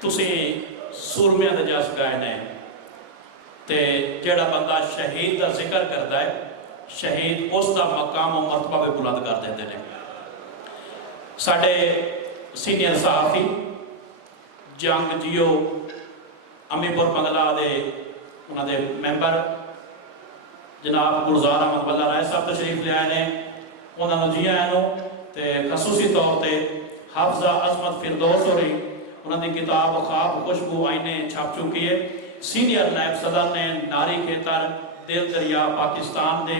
तुसी सूरमियां दे जस गाए ने ते जेड़ा बंदा शहीद का जिक्र करता है, शहीद उसका मकाम और मरतबा भी बुलंद कर देते हैं। साडे सीनियर सहाफी जंग जियो अमीपुर बंगला दे उन्होंने मैंबर जनाब गुलजार अहमद बल्ला राय साहब तशरीफ ले आए ने, उन्होंने जी आए तो खसूसी तौर पर हाफजा अजमत फिरदौस होरी उन्होंने किताब ख्वाब खुशबू आईने छाप चुकी है। सीनियर नायब सदर ने नारी खेतर दिल दरिया पाकिस्तान दे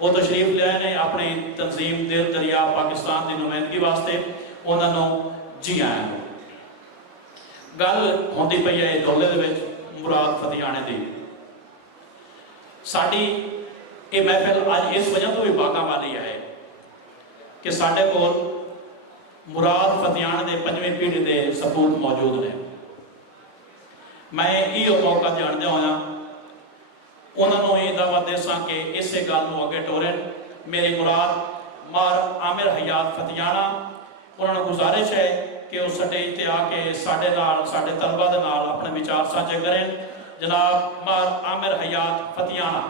वो तशरीफ ले आए ने अपनी तंजीम दिल दरिया पाकिस्तान की नुमाइंदगी वास्ते, उन्होंने जी आए। गल होंदी पई है दौले दे विच मुराद फतियाने की। साडी ये महफिल अज इस वजह तो भी बागा वाली है कि साडे कोल मुराद फतियान के 5वीं पीढ़ी के सबूत मौजूद ने। मैं यो मौका जानदे होया उन्होंने ये दावा देसा कि इस गल को अगे टोरन। मेरी मुराद मार आमिर हयात फतियाना, उन्होंने गुजारिश है कि उस स्टेज पर आके साडे नाल साडे तलबा दे नाल अपने विचार साझे करें। जनाब मार आमिर हयात फतियाना।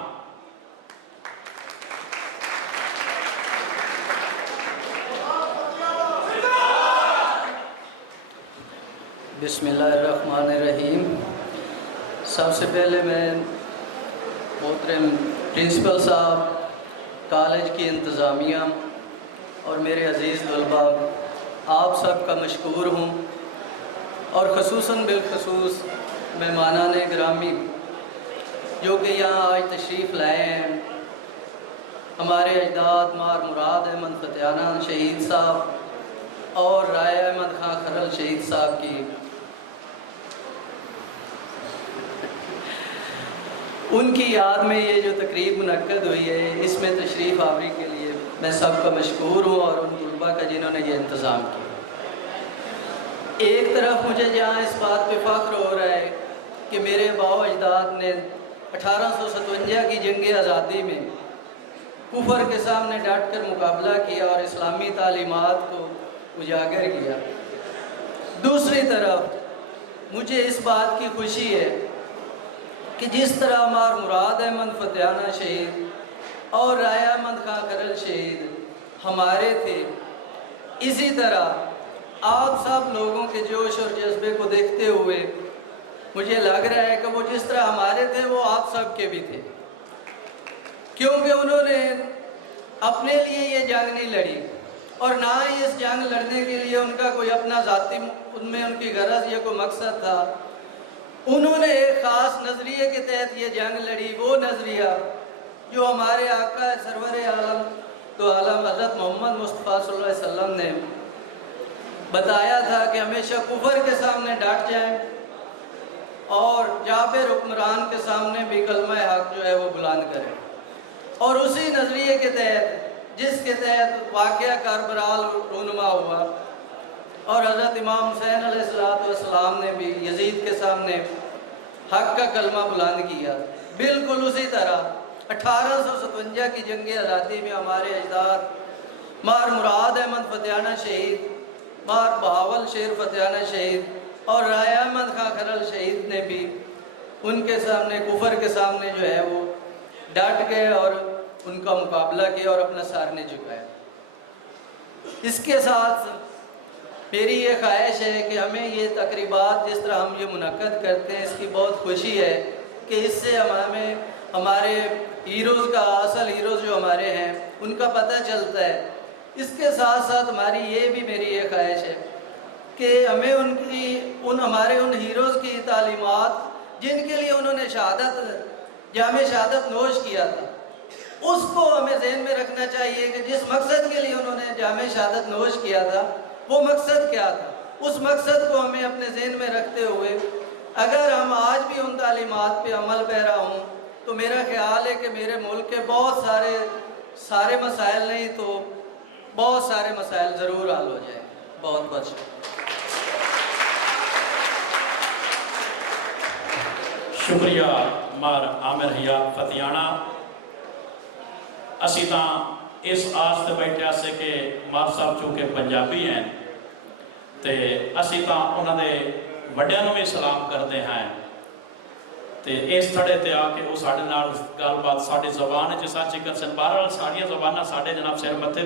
बिस्मिल्लाहिर्रहमानिर्रहीम। सबसे पहले मैं मोहतरम प्रिंसिपल साहब, कॉलेज की इंतज़ामिया और मेरे अज़ीज़ तलबा आप सब का मशकूर हूँ, और ख़ुसूसन बिलखसूस मेहमानान गिरामी जो कि यहाँ आज तशरीफ़ लाए हैं। हमारे अजदाद मार मुराद अहमद फतियाना शहीद साहब और राय अहमद खां खरल शहीद साहब की उनकी याद में ये जो तकरीब मुनक्कद हुई है, इसमें तशरीफ़ आवरी के लिए मैं सबका मशकूर हूँ और उन तलबा का जिन्होंने ये इंतज़ाम किया। एक तरफ मुझे जहाँ इस बात पे फ़ख्र हो रहा है कि मेरे बाओ अजदाद ने 1857 की जंग आज़ादी में कुफर के सामने डट कर मुकाबला किया और इस्लामी तालीमात को उजागर किया। दूसरी तरफ मुझे इस बात की खुशी है कि जिस तरह मार मुराद अहमद फतियाना शहीद और राय अहमद खां खरल शहीद हमारे थे, इसी तरह आप सब लोगों के जोश और जज्बे को देखते हुए मुझे लग रहा है कि वो जिस तरह हमारे थे वो आप सब के भी थे, क्योंकि उन्होंने अपने लिए ये जंग नहीं लड़ी और ना ही इस जंग लड़ने के लिए उनका कोई अपना ज़ाती उनमें उनकी गरज या कोई मकसद था। उन्होंने एक ख़ास नज़रिए के तहत ये जंग लड़ी, वो नज़रिया जो हमारे आका सरवर आलम तो आलम हज़रत मोहम्मद मुस्तफ़ा सल्लल्लाहु अलैहि वसल्लम ने बताया था कि हमेशा कुफर के सामने डट जाएं और जाबिर हुक्मरान के सामने भी कलमा हक जो है वो बुलंद करें। और उसी नज़रिए के तहत जिसके तहत वाक़या करबराल रूनुमा हुआ और हज़रत इमाम हुसैन अलैहिस्सलाम ने भी यजीद के सामने हक का कलमा बुलंद किया, बिल्कुल उसी तरह 1857 की जंग आज़ादी में हमारे अजदाद मार मुराद अहमद फतियाना शहीद, मार बहावल शेर फतियाना शहीद और राय अहमद खां खरल शहीद ने भी उनके सामने कुफर के सामने जो है वो डट गए और उनका मुकाबला किया और अपना सर ने झुकाया। इसके साथ मेरी ये ख्वाहिश है कि हमें ये तकरीबात जिस तरह हम ये मुनक्कद करते हैं, इसकी बहुत खुशी है कि इससे हमें हमारे हीरोज़ का असल हीरोज़ जो हमारे हैं उनका पता चलता है। इसके साथ साथ हमारी ये भी मेरी ये ख्वाहिश है कि हमें उन हमारे उन हीरोज़ की तालीमात जिनके लिए उन्होंने जामे शहादत नोश किया था, उसको हमें ज़हन में रखना चाहिए कि जिस मकसद के लिए उन्होंने जामे शहादत नोश किया था वो मकसद क्या था। उस मकसद को हमें अपने ज़हन में रखते हुए अगर हम आज भी उन तालीमात पे अमल पैरा हों तो मेरा ख्याल है कि मेरे मुल्क के बहुत सारे मसाइल नहीं तो बहुत सारे मसाइल ज़रूर हल हो जाए। बहुत बहुत शुक्रिया मार आमिर हयात फतियाना। असी तां इस आस ते बैठे से कि मार साहब चूँकि पंजाबी हैं ਤੇ ਅਸੀਂ ਤਾਂ ਉਹਨਾਂ ਦੇ ਵੱਡਿਆਂ ਨੂੰ ਵੀ ਸਲਾਮ ਕਰਦੇ ਹਾਂ ਤੇ ਇਸ ਥੜੇ ਤੇ ਆ ਕੇ ਉਹ ਸਾਡੇ ਨਾਲ ਗੱਲਬਾਤ ਸਾਡੀ ਜ਼ਬਾਨ 'ਚ ਸੱਚ ਕਰਸਨ। ਬਹਰਹਾਲ ਸਾਰੀਆਂ ਜ਼ਬਾਨਾਂ ਸਾਡੇ ਜਨਾਬ ਸਿਰ ਮੱਥੇ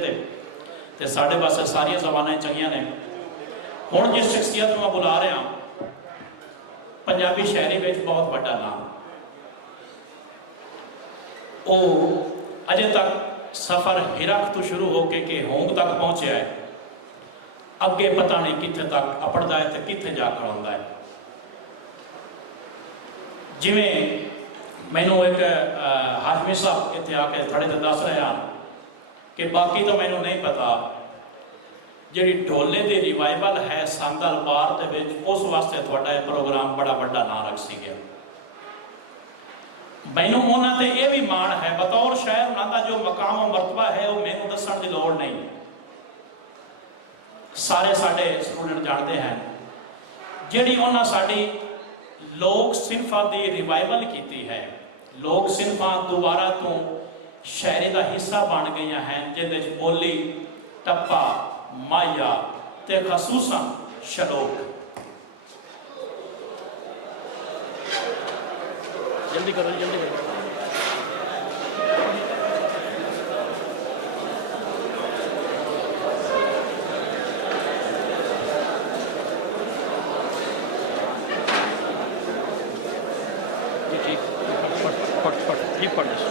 ਤੇ ਸਾਡੇ ਵਾਸਤੇ ਸਾਰੀਆਂ ਜ਼ਬਾਨਾਂ ਚੰਗੀਆਂ ਨੇ। ਹੁਣ ਜਿਸ ਸ਼ਖਸੀਅਤ ਨੂੰ ਮੈਂ ਬੁਲਾ ਰਿਹਾ, ਪੰਜਾਬੀ ਸ਼ਾਇਰੀ ਵਿੱਚ ਬਹੁਤ ਵੱਡਾ ਨਾਮ, ਉਹ ਅਜੇ ਤੱਕ ਸਫ਼ਰ ਹਿਰਕ ਤੋਂ ਸ਼ੁਰੂ ਹੋ ਕੇ ਹੋਂਗ ਤੱਕ ਪਹੁੰਚਿਆ ਹੈ। ਅੱਗੇ ਪਤਾ ਨਹੀਂ ਕਿੱਥੇ ਤੱਕ ਅਪੜਦਾ ਹੈ ਤੇ ਕਿੱਥੇ ਜਾ ਖੜਾਉਂਦਾ ਹੈ। ਜਿਵੇਂ ਮੈਨੂੰ ਇੱਕ ਹਾਸ਼ਮੀ ਸਾਹਿਬ ਇੱਥੇ ਆ ਕੇ ਥੜੇ ਤੇ ਦੱਸ ਰਹੇ ਹਨ ਕਿ ਬਾਕੀ ਤਾਂ ਮੈਨੂੰ ਨਹੀਂ ਪਤਾ, ਜਿਹੜੀ ਢੋਲੇ ਦੀ ਰਿਵਾਈਵਲ ਹੈ ਸੰਦਲ ਬਾਰ ਦੇ ਵਿੱਚ, ਉਸ ਵਾਸਤੇ ਤੁਹਾਡਾ ਇਹ ਪ੍ਰੋਗਰਾਮ ਬੜਾ ਵੱਡਾ ਨਾਂ ਰੱਖ ਸੀ ਗਿਆ। ਮੈਨੂੰ ਉਹਨਾਂ ਤੇ ਇਹ ਵੀ ਮਾਣ ਹੈ, ਬਤੌਰ ਸ਼ਾਇਰ ਉਹਨਾਂ ਦਾ ਜੋ ਮਕਾਮ ਮਰਤਬਾ ਹੈ ਉਹ ਮੈਨੂੰ ਦੱਸਣ ਦੀ ਲੋੜ ਨਹੀਂ, ਸਾਰੇ ਸਾਡੇ ਸਟੂਡੈਂਟ ਜਾਣਦੇ ਹਨ। ਜਿਹੜੀ ਉਹਨਾਂ ਸਾਡੀ ਲੋਕ ਸਿਨਫਾਂ ਦੀ ਰਿਵਾਈਵਲ ਕੀਤੀ ਹੈ, ਲੋਕ ਸਿਨਫਾਂ ਦੁਬਾਰਾ ਤੋਂ ਸ਼ਾਇਰੀ ਦਾ ਹਿੱਸਾ ਬਣ ਗਈਆਂ ਹਨ, ਜਿਹਦੇ 'ਚ ਬੋਲੀ, ਟੱਪਾ, ਮਾਇਆ ਤੇ ਖਸੂਸਨ ਸ਼ਲੋਕ। जल्दी करो जल्दी करो। जी फट ठीक पड़ जाए।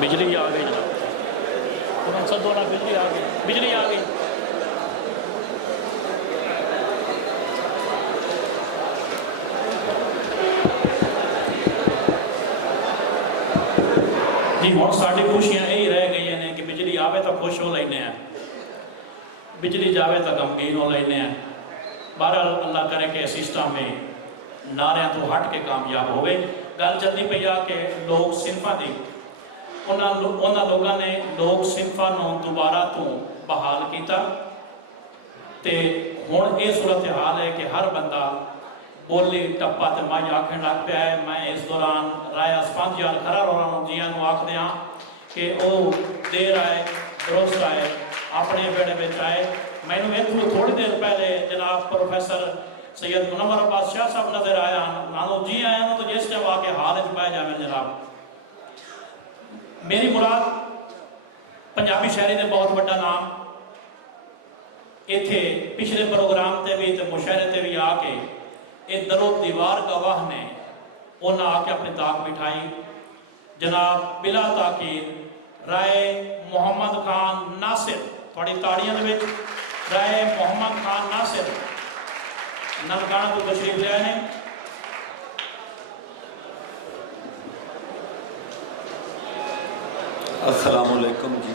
बिजली आ गई जनाब, और सब दोनों बिजली आ गई, बिजली आ गई। जी हुण साडी खुशियां यही रह गई ने कि बिजली आवे तो खुश हो लेने, बिजली जावे तो गमगीन हो लेने। बहरहाल अल्लाह करे कि सिस्टम में नारियां तो हट के कामयाब होवे। गल चलती पई आ कि लोग सिनफा दी, उन्होंने लोगों ने लोक सिनफा नूं दोबारा तो बहाल किया ते हुण ये सूरत हाल है कि हर बंदा बोली, टप्पा ते माई आखण लग पाया है। मैं इस दौरान राय स्पंज खरा रोना जियां नूं आखदे हां कि वह देर आए दुरुस्त आए, अपने बेड़े में आए। मैनूं इत्थों थोड़ी देर पहले जनाब प्रोफैसर सैयद मुनव्वर अब्बास शाह साहब नजर आया, नालों जी आया तो जिस टाइम आके हाल च पाया जाए जनाब। मेरी मुराद पंजाबी शायरी ने बहुत बड़ा नाम इत्थे पिछले प्रोग्राम ते भी ते मुशायरे ते भी आके ये दरो दीवार गवाह ने उन्हें आके अपनी ताक बिठाई। जनाब बिला ताकीर राय मोहम्मद खान नासिर, थोड़ी ताड़ियां दे विच राय मोहम्मद खान नासिर ननकाना तो तशरीफ ले आए ने। अस्सलामुअलैकुम जी।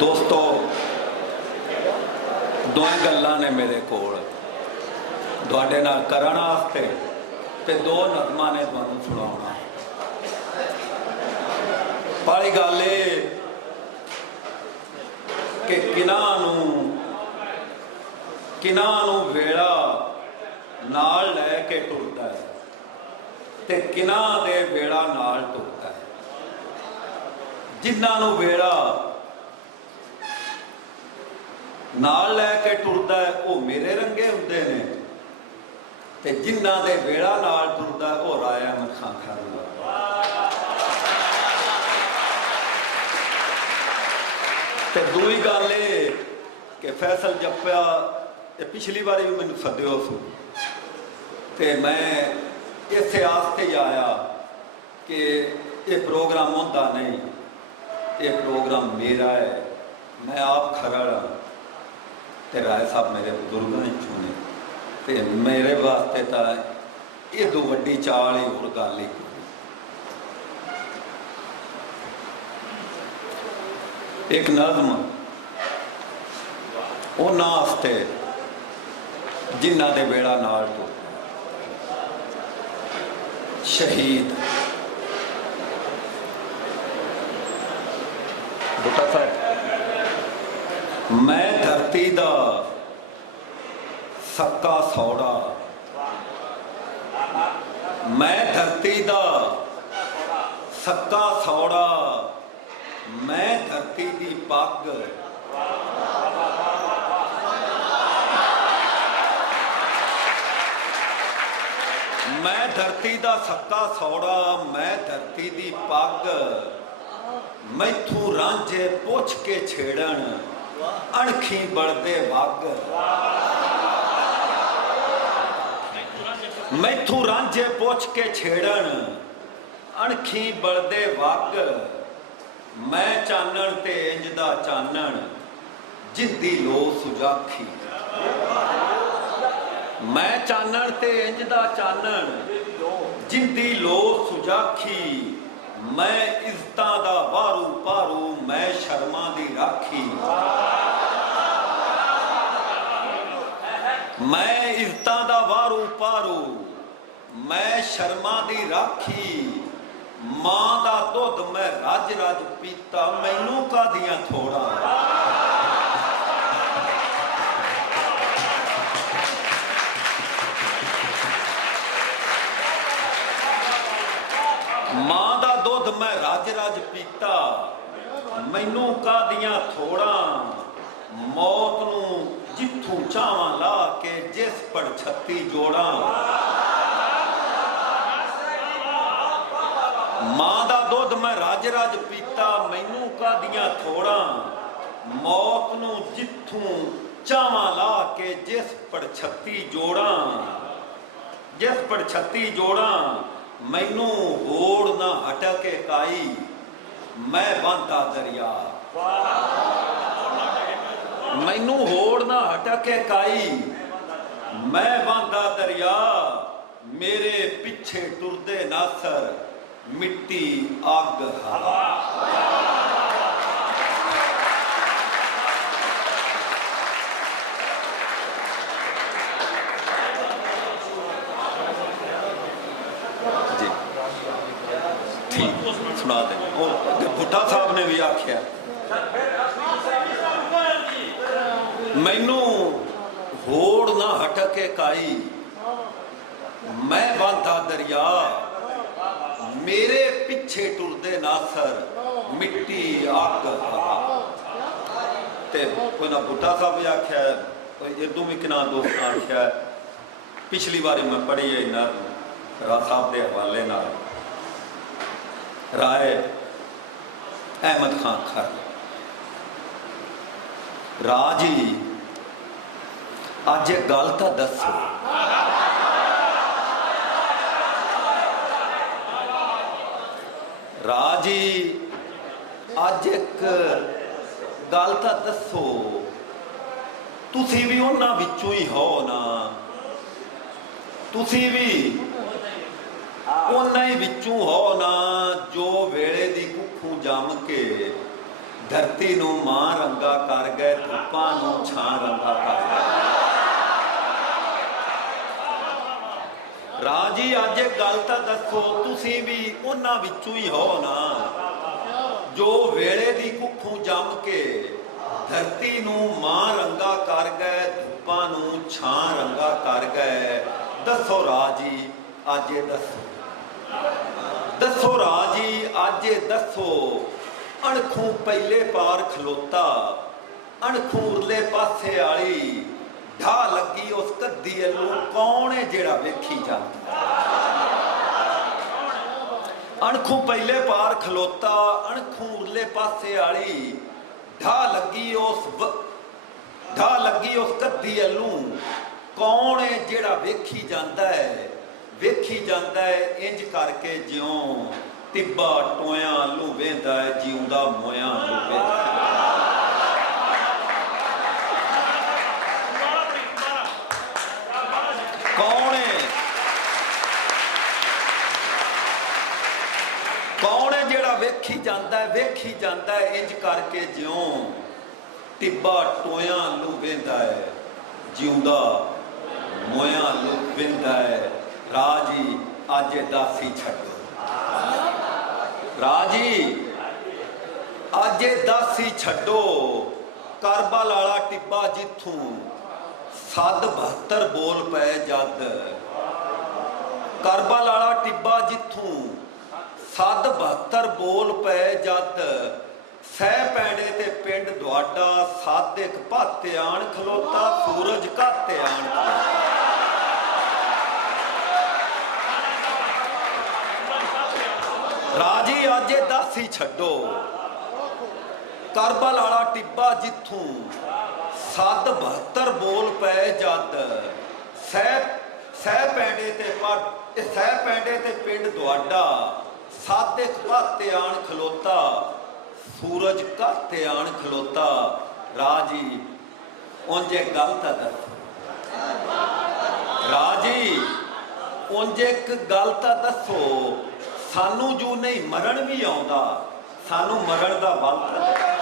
दोस्तों, दो गल्लां ने मेरे कोल तुहाडे नाल करन वास्ते ते दो नज़मां ने तुहानूं सुणाउणा। पहली गल ये कि किनां नूं वेड़ा नाल लैके टुरदा है ते किनां दे वेड़ा नाल टुरदा है। जिन्हां नूं वेड़ा नाल लैके टुरदा है वो मेरे रंगे हुंदे ने ते जिन्हां दे वेड़ा नाल टुरदा है वो राय अहमद खान खान। ते दूई गल ये कि फैसल जप्पा पिछली बारी भी मैनूं सद्दिओ सी ते मैं इस आस्ते ही आया कि ये प्रोग्राम होंदा नहीं, ये प्रोग्राम मेरा है, मैं आप खड़ा ते राय साहब मेरे बुजुर्गों ने चुने ते मेरे वास्ते तो ये दो वड्डी चाल ही होर गल ही। एक नज़म उन्हां वास्ते जिन्हां दे बेड़ा नाल टुट शहीद। बूटा साहब, मैं धरती दा सक्का सौड़ा, मैं धरती दा सक्का सौड़ा, मैं धरती दी पग, मैं धरती दा सक्का सौड़ा, मैं धरती दी पग, मैथू रांझे पुछ के छेड़न अणखी बलदे वग, मैथू रांझे पुछ के छेड़न अणखी बलदे वग, मैं चानण ते इंज दा चानण जिंदी लो सुजाखी, मैं चानण ते इंज दा चानण जिंदी लो सुजाखी, मैं इज्जतां दा वारू पारू, मैं शर्मा दी राखी, मैं इज्जतां दा वारू पारू, मैं शर्मा दी राखी, मां दा दुध मैं रज रज पीता, मैनू कादियां थोड़ा, मां दा दुध मैं रज रज पीता, मैनू कादियां थोड़ा, मौत नू जिथू चावां ला के जिस पड़ छत्ती जोड़ा, मां दा दुध मैं रज रज पीता, मैनू कादियां थोड़ा, मौत नू जिथू चावां ला के जिस पड़ छत्ती जोड़ा, जिस पड़ छत्ती जोड़ा, मैनू होड़ ना हटके काई, मैं बांधा दरिया, मैनू होड़ ना हटके काई, मैं बांधा दरिया, मेरे पिछे टुरदे नासर मिट्टी अग हवा। जी ठीक सुना दे। और भुट्टा साहब ने भी आख्या मैनू होड़ ना हटके काई, मैं बांधा दरिया, मेरे पिछे टुरदे नासर मिट्टी अग हवा। ते कोई ना भुट्टा साहब भी आख्या, इदू भी किना दोस्त आख्या, पिछली बारी मैं पढ़ी है ना राज साहब के हवाले नाल, राय अहमद खान खर, राजी अज एक गल तो दसो, राजी अज एक गल तो दसो, तुसी भी उन्हां विचों ही हो ना, तुसी भी उन्हां ही विचों हो ना, जो वेले दी कुखों जम के धरती नूं मां रंगा कर गए, धुप्पां नूं छां रंगा कर गए। राजी अज एक गल तो दसो, तुसी भी उन्हां विचों ही हो ना, जो वेले दी कुखों जम के धरती नूं मां रंगा कर गए, धुप्पां नूं छां रंगा कर गए। दसो राजी अज दसो, दसो राजी अज दसो, अणखों पहले पार खलोता, अणखों उरले पासे आली ढा लगी उस कद्दी अल्लू, कौन है जेड़ा वेखी जांदा। अणखों पहले पार खलोता, अणखों उरले पासे आली ढा लगी उस कद्दी अल्लू, कौन है जेड़ा वेखी जांदा है, वेखी जांदा है इंज करके ज्यों तिब्बा टोया अल्लू वेंदा है, जिउंदा मोया अल्लू वेंदा है। कौन है जेड़ा वेखी ਵੇਖੀ ਜਾਂਦਾ ਹੈ ਇੰਜ ਕਰਕੇ ਜਿਉਂ ਟਿੱਬਾ ਟੋਇਆਂ ਨੂੰ ਵੇਂਦਾ ਹੈ ਜਿਉਂਦਾ ਮੋਇਆਂ ਨੂੰ ਵੇਂਦਾ ਹੈ ਰਾਜੀ ਅੱਜ ਦਾਸੀ ਛੱਡੋ ਰਾਜੀ ਅੱਜ ਦਾਸੀ ਛੱਡੋ ਕਰਬਲ ਵਾਲਾ ਟਿੱਬਾ ਜਿੱਥੋਂ ਸੱਦ 72 ਬੋਲ ਪਏ ਜਦ ਕਰਬਲ ਵਾਲਾ ਟਿੱਬਾ ਜਿੱਥੋਂ ਸੱਦ 72 ਬੋਲ ਪਏ ਜਦ ਸਹਿ ਪੈਂਡੇ ਤੇ ਪਿੰਡ ਦੁਆਡਾ ਸੱਦ ਇੱਕ ਭਾਤੇ ਆਣ ਖਲੋਤਾ ਸੂਰਜ ਘਾਤੇ ਆਣ ਰਾਜੀ ਅੱਜ ਦਾਸੀ ਛੱਡੋ ਕਰਬਲ ਵਾਲਾ ਟਿੱਬਾ ਜਿੱਥੋਂ ਸੱਦ 72 ਬੋਲ ਪਏ ਜਦ ਸਹਿ ਪੈਂਡੇ ਤੇ ਪਿੰਡ ਦੁਆਡਾ ਸੱਦ ਇੱਕ ਭਾਤੇ ਆਣ ਖਲੋਤਾ ਸੂਰਜ ਘਾਤੇ ਆਣ ਖਲੋਤਾ ਰਾਜੀ ਉਂਝ ਇੱਕ ਗੱਲ ਤਾਂ ਦੱਸੋ ਰਾਜੀ ਉਂਝ ਇੱਕ ਗੱਲ ਤਾਂ ਦੱਸੋ ਸਾਨੂੰ ਜੋ ਨਹੀਂ ਮਰਨ ਵੀ ਆਉਂਦਾ ਸਾਨੂੰ ਮਰਨ ਦਾ ਬਲ ਤਾਂ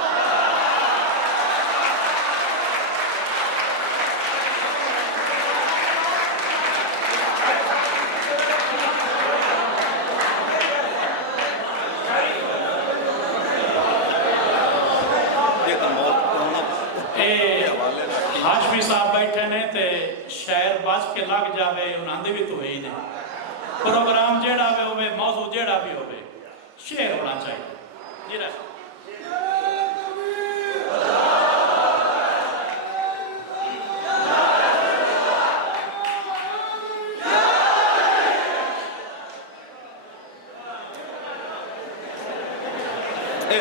हाशमी साहब बैठे ने ते शायर बच के लग जावे उन्होंने भी तो ही ने प्रोग्राम जेड़ा भी होवे मौजू जेड़ा भी होवे शेर होना चाहिए जी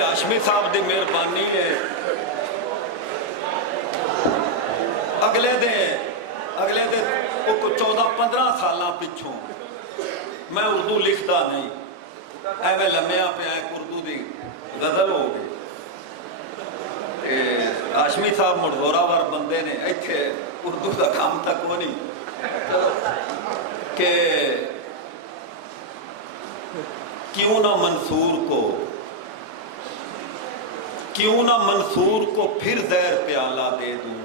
हाशमी साहब की मेहरबानी है अगले दे 14-15 साल पिछों मैं उर्दू लिखता नहीं एवं लम्या पे उर्दू की गजल हो गई हाशमी साहब मुड़ जोरावर बंदे ने इत्थे उर्दू का काम तक वो नहीं कि क्यों ना मंसूर को फिर जहर प्याला दे दूं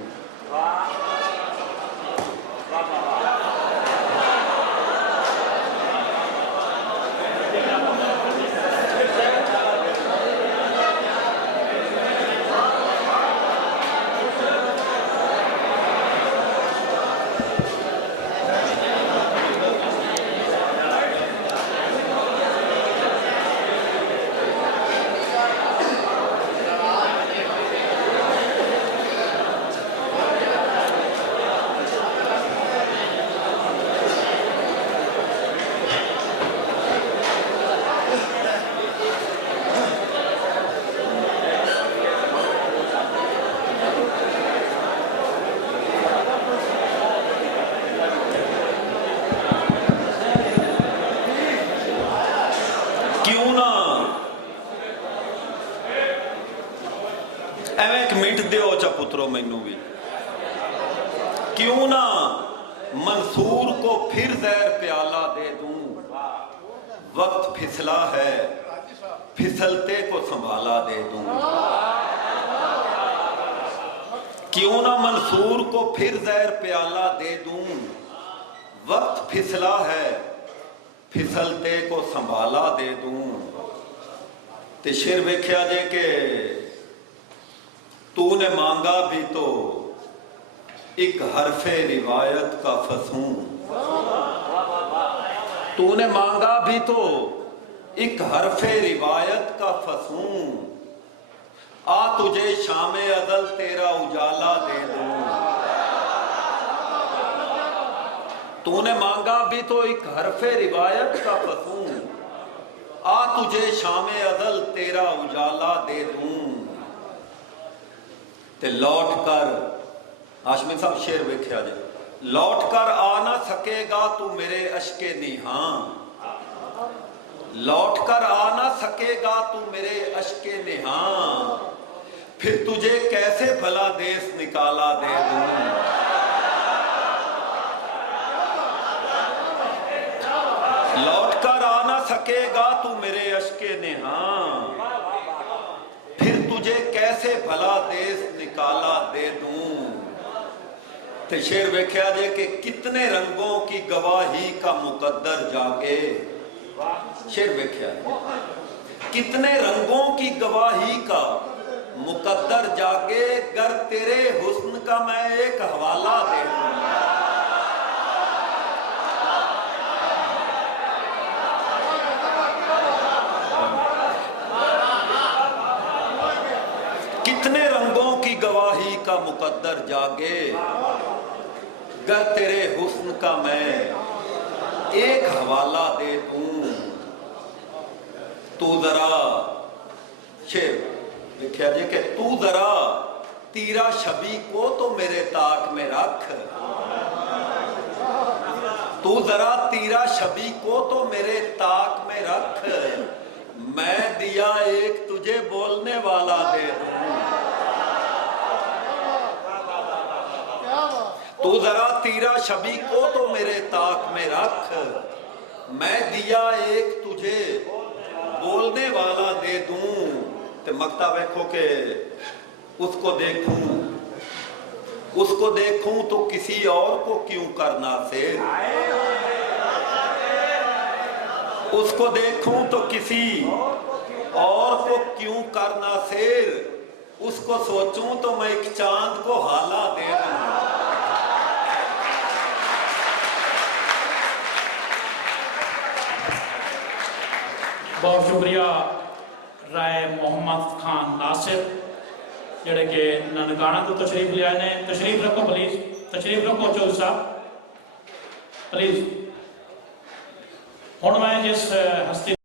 पुत्रो मैनू भी क्यों ना मंसूर को फिर जहर प्याला दे दूं वक्त फिसला है फिसलते को संभाला दे दूं क्यों ना मंसूर को फिर जहर प्याला दे दूं वक्त फिसला है फिसलते को संभाला दे दूं ते शेर वेख्या जे के तूने मांगा भी तो एक हरफे रिवायत का फसूं तूने मांगा भी तो एक हरफे रिवायत का फसूं आ तुझे शामे अदल तेरा उजाला दे दूं तूने मांगा भी तो एक हरफे रिवायत का फसूं आ तुझे शामे अदल तेरा उजाला दे दूं ते लौट कर हाशमी साहब शेर वेख्या जे लौट कर आ ना सकेगा तू मेरे अश्के निहा लौट कर आ ना सकेगा तू मेरे अश्के निहा फिर तुझे कैसे भला देश निकाला दे दूं लौट कर आ ना सकेगा तू मेरे अश्के नेहा, फिर तुझे कैसे भला देश निकाला दे दूं। ते शेर वेख्या जे कि कितने रंगों की गवाही का मुकद्दर जागे। शेर वेख्या कितने रंगों की गवाही का मुकद्दर जागे, गर तेरे हुस्न का मैं एक हवाला दे दूं। कितने रंगों की गवाही का मुकद्दर जागे, गर तेरे हुस्न का मैं एक हवाला दे दूं। तू जरा, शेर देखिया जी कि तू जरा तीरा छवि को तो मेरे ताक में रख, तू जरा तीरा छवि को तो मेरे ताक में रख, मैं दिया एक तुझे बोलने वाला दे दूं। तू जरा तीरा छवि को तो मेरे ताक में रख, मैं दिया एक तुझे बोलने वाला दे दूं। ते मकता देखो के उसको देखूं तो किसी और को क्यों करना शेर, उसको देखूं तो किसी और को क्यों करना शेर, उसको सोचूं तो मैं एक चांद को हाला दे दूं। बहुत शुक्रिया राय मोहम्मद खान नासिर जेड़े कि ननकाना तो तशरीफ ले आए ने। तशरीफ रखो प्लीज, तशरीफ रखो चौधरी साहब प्लीज। हुण मैं जिस हस्ती